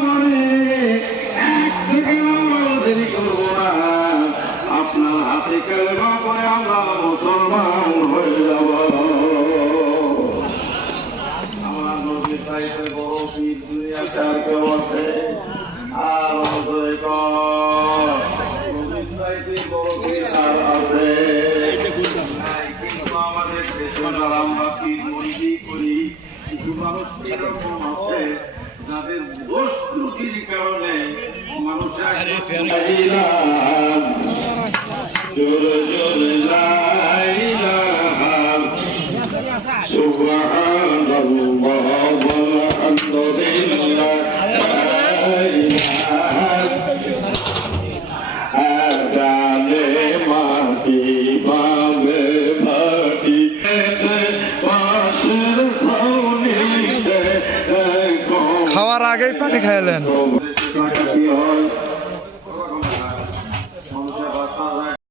পরে এক সেকেন্ড আমরা দেরি করবো না, আপনার হাতে কালেমা পরে আমরা মুসলমান হয়ে যাব। আমার নবীর চাইতে বড় পীর দুনিয়াতে আর কেউ আছে? আর নবীর চাইতে বড় পীর আর আছে? কিন্তু আমাদের দেশে যারা আমরা পীর মুরিদি করি, কিছু মানুষ এরকম আছে যাদের দোষ ত্রুটির কারণে মানুষ জোরে জোরে লা ইলাহা সুবহানাল্লাহ আলহামদুলিল্লাহ লা ইলাহা আদালে মাটি বাবে ভাটি পাশের ছাউনিতে খাওয়ার আগেই পানি খাইলেন।